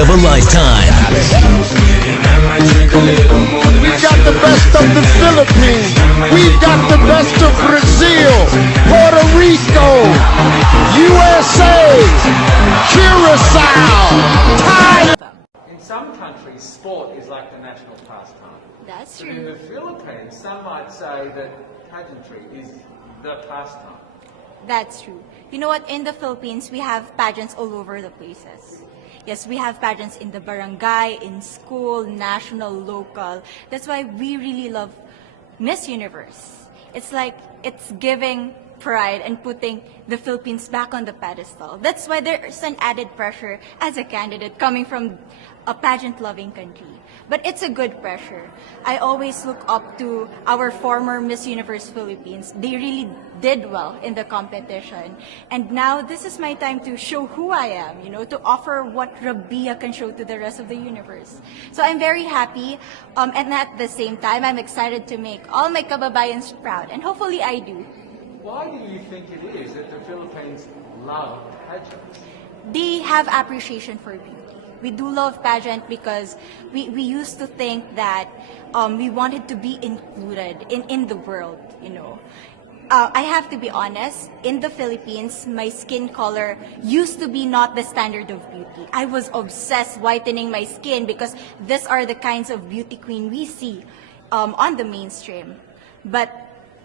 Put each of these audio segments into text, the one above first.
of a lifetime. We got the best of the Philippines. We got the best of Brazil, Puerto Rico, USA, Curacao, Thailand. In some countries, sport is like the national pastime. That's But in true. the Philippines, some might say that pageantry is the pastime. That's true. You know what? In the Philippines, we have pageants all over the places. Yes, we have pageants in the barangay, in school, national, local. That's why we really love Miss Universe. It's like it's giving pride and putting the Philippines back on the pedestal. That's why there's an added pressure as a candidate coming from a pageant-loving country. But it's a good pressure. I always look up to our former Miss Universe Philippines. They really did well in the competition. And now this is my time to show who I am, to offer what RABIYA can show to the rest of the universe. So I'm very happy, and at the same time, I'm excited to make all my kababayans proud, and hopefully I do. Why do you think it is that the Philippines love pageants? They have appreciation for beauty. We do love pageant because we used to think that we wanted to be included in the world, I have to be honest, in the Philippines, my skin color used to be not the standard of beauty. I was obsessed whitening my skin because these are the kinds of beauty queen we see on the mainstream. But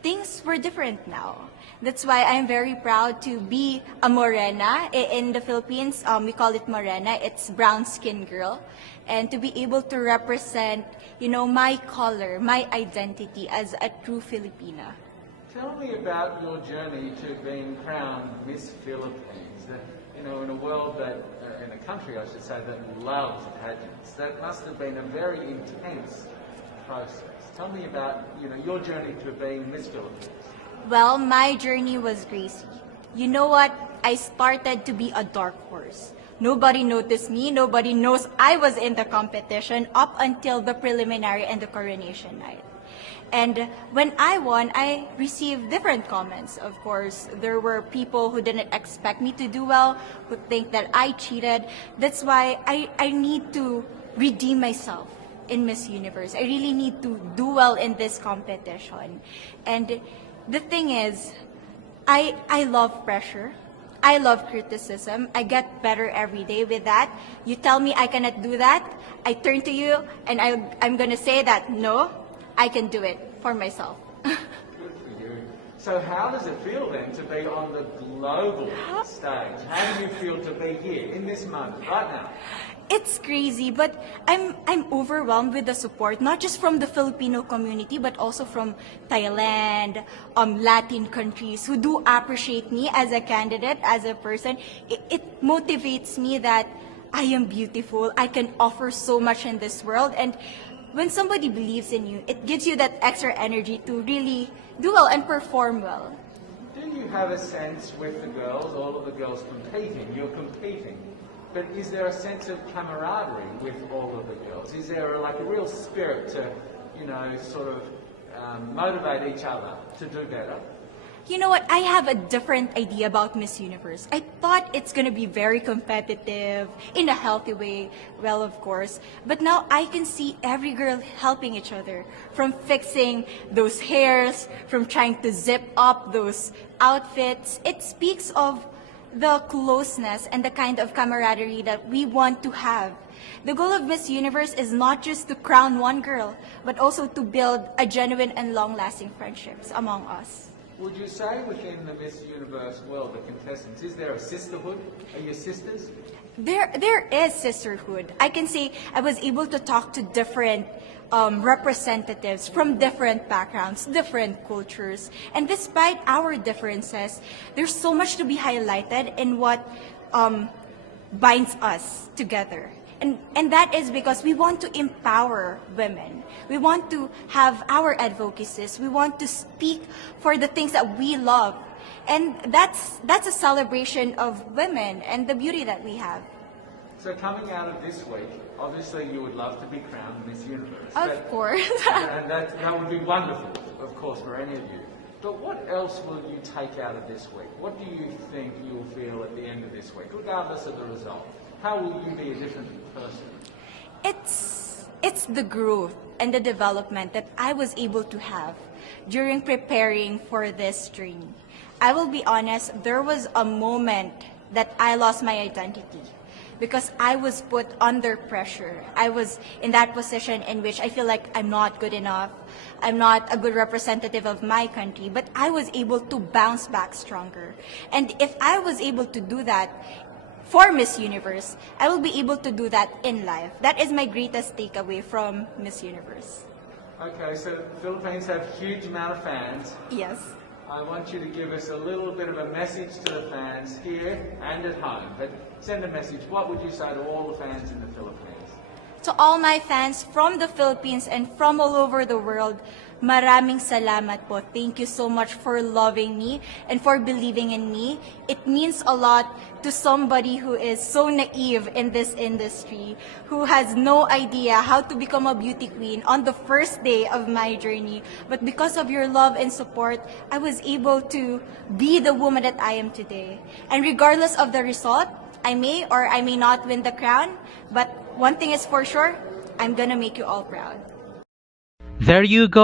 things were different now. That's why I'm very proud to be a morena. In the Philippines, we call it morena. It's brown skin girl. And to be able to represent, my color, my identity as a true Filipina. Tell me about your journey to being crowned Miss Philippines. That, in a world that, in a country, I should say, that loves pageants. That must have been a very intense process. Tell me about, your journey to being Miss Philippines. Well, my journey was crazy. You know what? I started to be a dark horse. Nobody noticed me. Nobody knows I was in the competition up until the preliminary and the coronation night. And when I won, I received different comments. Of course, there were people who didn't expect me to do well, who think that I cheated. That's why I need to redeem myself in Miss Universe. I really need to do well in this competition. And the thing is, I love pressure. I love criticism. I get better every day with that. You tell me I cannot do that, I turn to you and I'm going to say that, no, I can do it for myself. Good for you. So how does it feel then to be on the global stage? How do you feel to be here in this moment, right now? It's crazy, but I'm overwhelmed with the support, not just from the Filipino community, but also from Thailand, Latin countries who do appreciate me as a candidate, as a person. It motivates me that I am beautiful, I can offer so much in this world, and when somebody believes in you, it gives you that extra energy to really do well and perform well. Do you have a sense with the girls, all of the girls competing, you're competing, but is there a sense of camaraderie with all of the girls? Is there a real spirit to, sort of motivate each other to do better? You know what? I have a different idea about Miss Universe. I thought it's going to be very competitive, in a healthy way, well, of course. But now I can see every girl helping each other, from fixing those hairs, from trying to zip up those outfits. It speaks of the closeness and the kind of camaraderie that we want to have. The goal of Miss Universe is not just to crown one girl, but also to build a genuine and long-lasting friendships among us. Would you say within the Miss Universe world, the contestants, is there a sisterhood? Are you sisters? There is sisterhood. I can say I was able to talk to different representatives from different backgrounds, different cultures. And despite our differences, there's so much to be highlighted in what binds us together. And that is because we want to empower women. We want to have our advocacies. We want to speak for the things that we love. And that's a celebration of women and the beauty that we have. So coming out of this week, obviously you would love to be crowned Miss Universe. Of course. And that would be wonderful, of course, for any of you. But what else will you take out of this week? What do you think you'll feel at the end of this week, regardless of the result? how will you be a different person? It's the growth and the development that I was able to have during preparing for this journey. I will be honest, there was a moment that I lost my identity because I was put under pressure. I was in that position in which I feel like I'm not good enough. I'm not a good representative of my country, but I was able to bounce back stronger. And if I was able to do that for Miss Universe, I will be able to do that in life. That is my greatest takeaway from Miss Universe. Okay, so the Philippines have a huge amount of fans. Yes. I want you to give us a little bit of a message to the fans here and at home. But send a message. What would you say to all the fans in the Philippines? To all my fans from the Philippines and from all over the world, maraming salamat po. Thank you so much for loving me and for believing in me. It means a lot to somebody who is so naive in this industry, who has no idea how to become a beauty queen on the first day of my journey. But because of your love and support, I was able to be the woman that I am today. And regardless of the result, I may or I may not win the crown, but one thing is for sure, I'm gonna make you all proud. There you go.